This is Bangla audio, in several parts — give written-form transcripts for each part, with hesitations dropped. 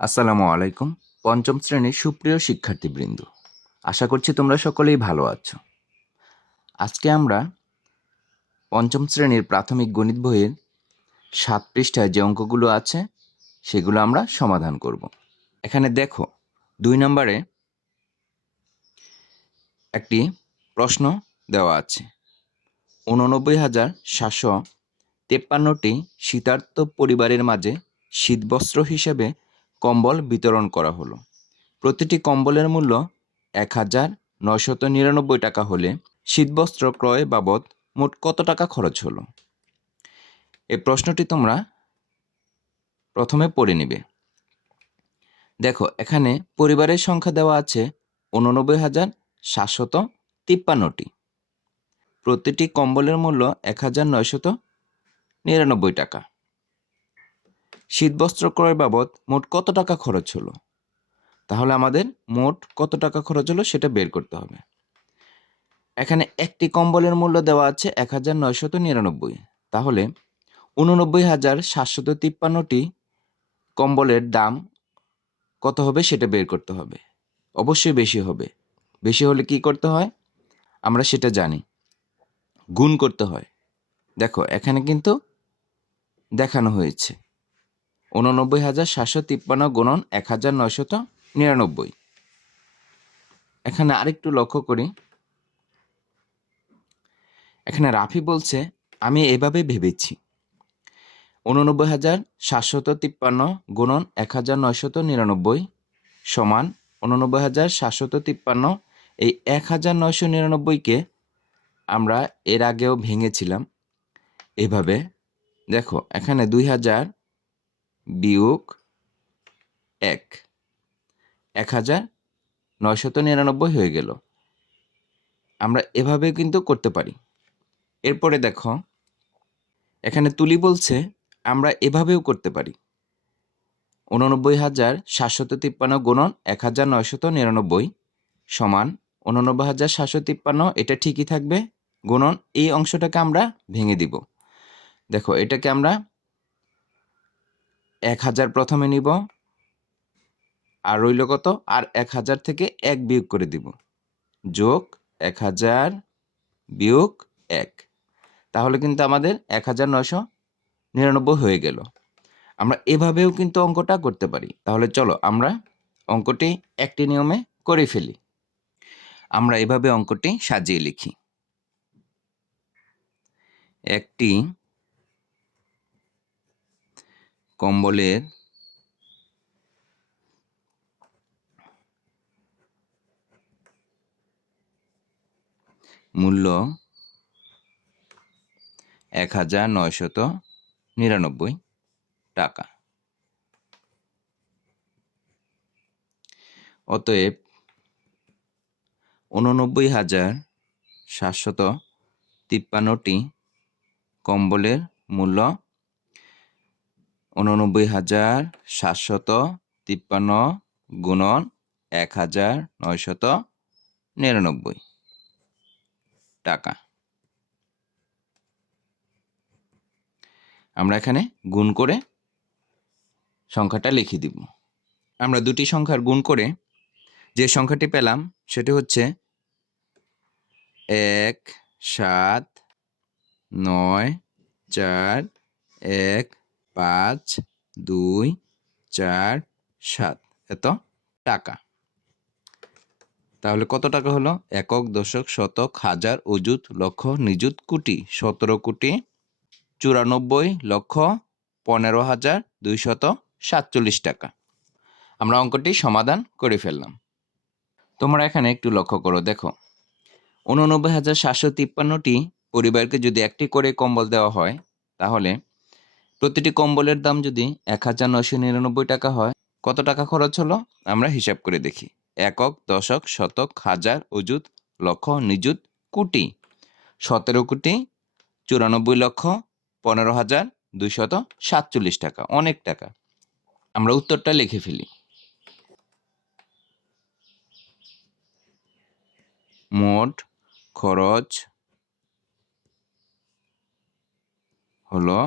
আসসালামু আলাইকুম। পঞ্চম শ্রেণীর সুপ্রিয় শিক্ষার্থীবৃন্দ, আশা করছি তোমরা সকলেই ভালো আছো। আজকে আমরা পঞ্চম শ্রেণীর প্রাথমিক গণিত বইয়ের ৭ পৃষ্ঠায় যে অঙ্কগুলো আছে সেগুলো আমরা সমাধান করব। এখানে দেখো ২ নম্বরে একটি প্রশ্ন দেওয়া আছে। ৮৯,৭৫৩টি শীতার্ত পরিবারের মাঝে শীতবস্ত্র হিসেবে কম্বল বিতরণ করা হলো। প্রতিটি কম্বলের মূল্য ১,৯৯৯ টাকা হলে শীতবস্ত্র ক্রয় বাবদ মোট কত টাকা খরচ হলো? এই প্রশ্নটি তোমরা প্রথমে পড়ে নিবে। দেখো এখানে পরিবারের সংখ্যা দেওয়া আছে ৮৯,৭৫৩টি। প্রতিটি কম্বলের মূল্য ১,৯৯৯ টাকা। শীতবস্ত্র ক্রয় বাবদ মোট কত টাকা খরচ হলো? তাহলে আমাদের মোট কত টাকা খরচ হলো সেটা বের করতে হবে। এখানে একটি কম্বলের মূল্য দেওয়া আছে ১,৯৯৯। তাহলে ৮৯,৭৫৩টি কম্বলের দাম কত হবে সেটা বের করতে হবে। অবশ্যই বেশি হবে। বেশি হলে কি করতে হয় আমরা সেটা জানি, গুণ করতে হয়। দেখো এখানে কিন্তু দেখানো হয়েছে ৮৯,৭৫৩ গুণন ১,৯৯৯। এখানে আরেকটু লক্ষ্য করি। এখানে রাফি বলছে আমি এভাবে ভেবেছি ৮৯,৭৫৩ গুণন ১,৯৯৯ সমান ৮৯,৭৫৩। এই ১,৯৯৯কে আমরা এর আগেও ভেঙেছিলাম এভাবে। দেখো এখানে ২,০০০ বিয়োগ ১, ১,৯৯৯ হয়ে গেল। আমরা এভাবে কিন্তু করতে পারি। এরপরে দেখো এখানে তুলি বলছে আমরা এভাবেও করতে পারি ৮৯,৭৫৩ গুণন ১,৯৯৯ সমান ৮৯,৭৫৩। এটা ঠিকই থাকবে। গুণন এই অংশটাকে আমরা ভেঙে দিব। দেখো এটাকে আমরা ১,০০০ প্রথমে নিব, আর রইল কত? আর ১,০০০ থেকে ১ বিয়োগ করে দিব, যোগ ১,০০০ বিয়োগ ১। তাহলে কিন্তু আমাদের ১,৯৯৯ হয়ে গেল। আমরা এভাবেও কিন্তু অঙ্কটা করতে পারি। তাহলে চলো আমরা অঙ্কটি একটি নিয়মে করে ফেলি। আমরা এভাবে অঙ্কটি সাজিয়ে লিখি। একটি কম্বলের মূল্য ১,৯৯৯ টাকা। অতএব ৮৯,৭৫৩টি কম্বলের মূল্য ৮৯,৭৫৩ গুণন ১,৯৯৯ টাকা। আমরা এখানে গুণ করে সংখ্যাটা লিখে দিব। আমরা দুটি সংখ্যার গুণ করে যে সংখ্যাটি পেলাম সেটি হচ্ছে ১,৭,৯,৪,১,৫,২,৪,৭ এত টাকা। তাহলে কত টাকা হলো? একক, দশক, শতক, হাজার, অযুত, লক্ষ, নিযুত, কোটি। ১৭,৯৪,১৫,২৪৭ টাকা। আমরা অঙ্কটি সমাধান করে ফেললাম। তোমরা এখানে একটু লক্ষ্য করো। দেখো ৮৯,৭৫৩টি পরিবারকে যদি একটি করে কম্বল দেওয়া হয় তাহলে প্রতিটি কম্বলের দাম যদি ১,৯৯৯ টাকা হয়, কত টাকা খরচ হলো আমরা হিসাব করে দেখি। একক, দশক, শতক, হাজার, অযুত, লক্ষ, নিযুত, কোটি। ১৭,৯৪,১৫,২৪৭ টাকা, অনেক টাকা। আমরা উত্তরটা লিখে ফেলি। মোট খরচ হলো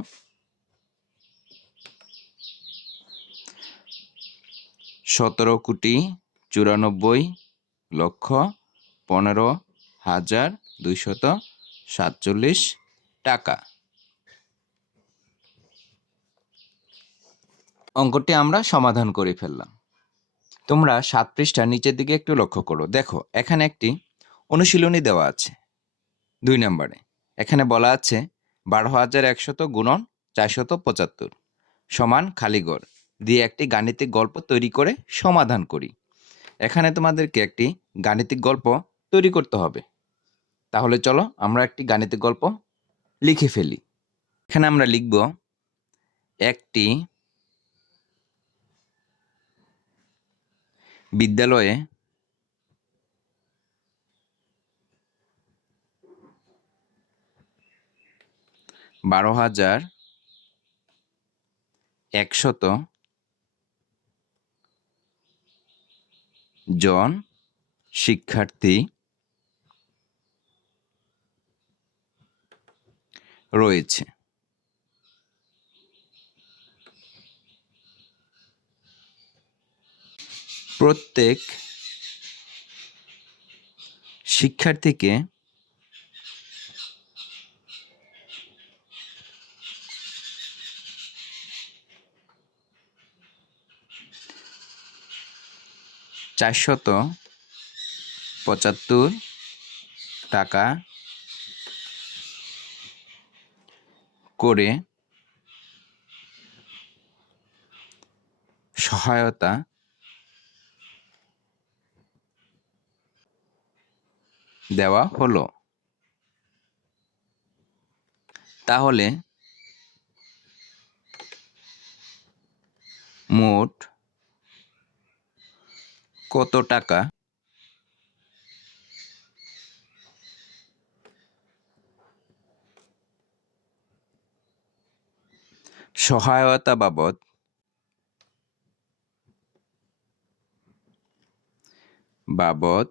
17,94,15,247 টাকা। অঙ্কটি আমরা সমাধান করে ফেললাম। তোমরা 7 পৃষ্ঠার নিচের দিকে একটু লক্ষ্য করো। দেখো এখানে একটি অনুশীলনী দেওয়া আছে 2 নম্বরে। এখানে বলা আছে 12,100 গুণন 475 সমান খালিঘর দিয়ে একটি গাণিতিক গল্প তৈরি করে সমাধান করি। এখানে তোমাদেরকে একটি গাণিতিক গল্প তৈরি করতে হবে। তাহলে চলো আমরা একটি গাণিতিক গল্প লিখে ফেলি। এখানে আমরা লিখব একটি বিদ্যালয়ে 12,100 জন শিক্ষার্থী রয়েছে। প্রত্যেক শিক্ষার্থীকে টাকা করে সহায়তা দেওয়া হলো। তাহলে মোট কত টাকা সহায়তা বাবদ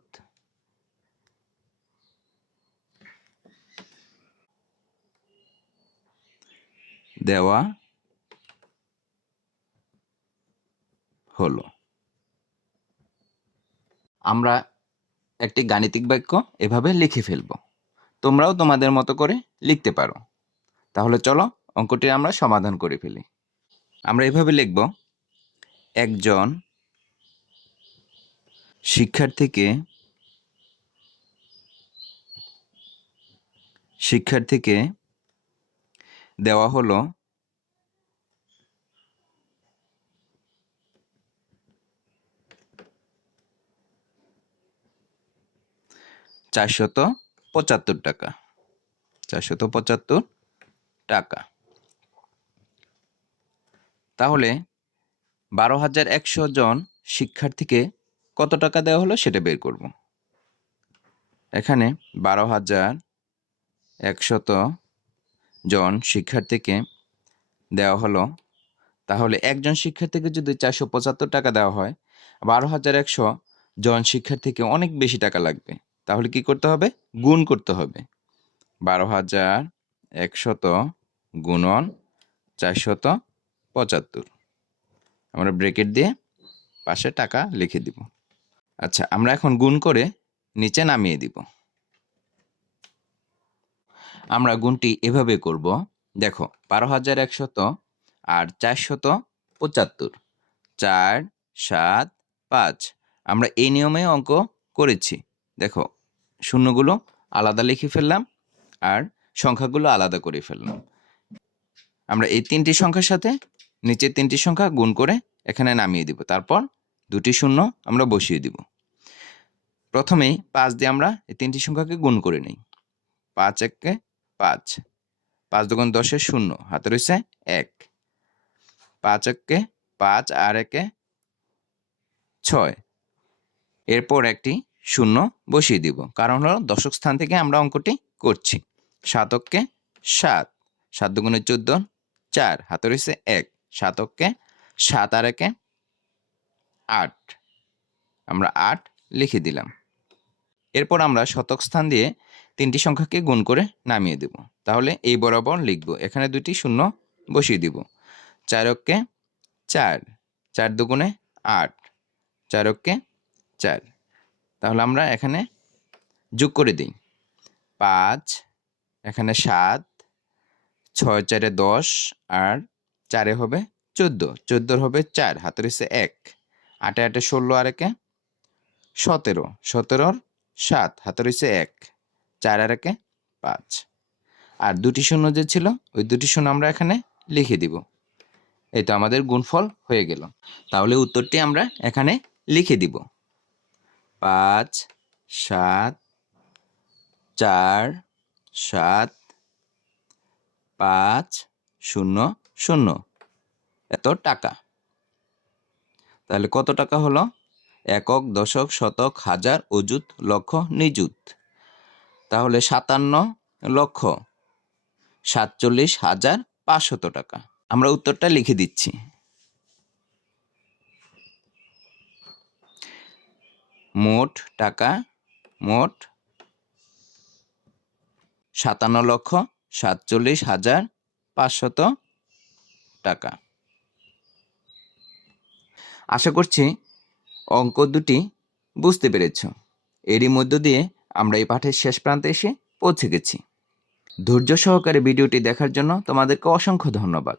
দেওয়া হলো। আমরা একটি গাণিতিক বাক্য এভাবে লিখে ফেলব। তোমরাও তোমাদের মতো করে লিখতে পারো। তাহলে চলো অঙ্কটি আমরা সমাধান করে ফেলি। আমরা এভাবে লিখব, একজন শিক্ষার্থীকে দেওয়া হলো 475 টাকা। 475 টাকা। তাহলে 12,100 জন শিক্ষার্থীকে কত টাকা দেওয়া হলো সেটা বের করব। এখানে 12,100 জন শিক্ষার্থীকে দেওয়া হলো। তাহলে একজন শিক্ষার্থীকে যদি 475 টাকা দেওয়া হয়, 12,100 জন শিক্ষার্থীকে অনেক বেশি টাকা লাগবে। তাহলে কি করতে হবে? গুণ করতে হবে। 12,100 গুণন 475। আমরা ব্রেকেট দিয়ে পাশে টাকা লিখে দিব। আচ্ছা, আমরা এখন গুণ করে নিচে নামিয়ে দিব। আমরা গুণটি এভাবে করব। দেখো 12,100 আর 475, 4, 7, 5। আমরা এই নিয়মে অঙ্ক করেছি। দেখো শূন্যগুলো আলাদা লিখে ফেললাম আর সংখ্যাগুলো আলাদা করে ফেললাম। আমরা এই 3টি সংখ্যার সাথে নিচের 3টি সংখ্যা গুণ করে এখানে নামিয়ে দিব। তারপর 2টি শূন্য আমরা বসিয়ে দিব। প্রথমেই 5 দিয়ে আমরা এই 3টি সংখ্যাকে গুণ করে নিই। 5 একে 5, 5 দুগুণ 10 শূন্য, হাতে রয়েছে 1। 5 একে 5 আর একে 6। এরপর একটি শূন্য বসিয়ে দিব, কারণ হলো দশক স্থান থেকে আমরা অঙ্কটি করছি। 7 একে 7, 7 দুগুণে 14, 4, হাতে রয়েছে 1। 7 একে 7 আর একে 8, আমরা 8 লিখে দিলাম। এরপর আমরা শতক স্থান দিয়ে 3টি সংখ্যাকে গুণ করে নামিয়ে দেব। তাহলে এই বরাবর লিখব। এখানে 2টি শূন্য বসিয়ে দিব। 4 একে 4, 4 দুগুণে 8, 4 × 4। তাহলে আমরা এখানে যোগ করে দিই। 5, এখানে 7, 6 × 4 = 10, আর 4 হবে 14, 14 হবে 4, হাতের হচ্ছে 1, 8 × 8 = 16, আর 1 17, 17 7, হাতের হচ্ছে 1, 4 আর 1 5, আর দুটি শূন্য যে ছিল ওই দুটি শূন্য আমরা এখানে লিখে দিব। এই তো আমাদের গুণফল হয়ে গেল। তাহলে উত্তরটি আমরা এখানে লিখে দিব। 5 7 4 7 5 0 0 এত টাকা। তাহলে কত টাকা হলো? একক, দশক, শতক, হাজার, অযুত, লক্ষ, নিযুত। তাহলে 57,47,500 টাকা। আমরা উত্তরটা লিখে দিচ্ছি। মোট টাকা, মোট 57,47,500 টাকা। আশা করছি অঙ্ক দুটি বুঝতে পেরেছ। এরই মধ্য দিয়ে আমরা এই পাঠের শেষ প্রান্তে এসে পৌঁছে গেছি। ধৈর্য সহকারে ভিডিওটি দেখার জন্য তোমাদেরকে অসংখ্য ধন্যবাদ।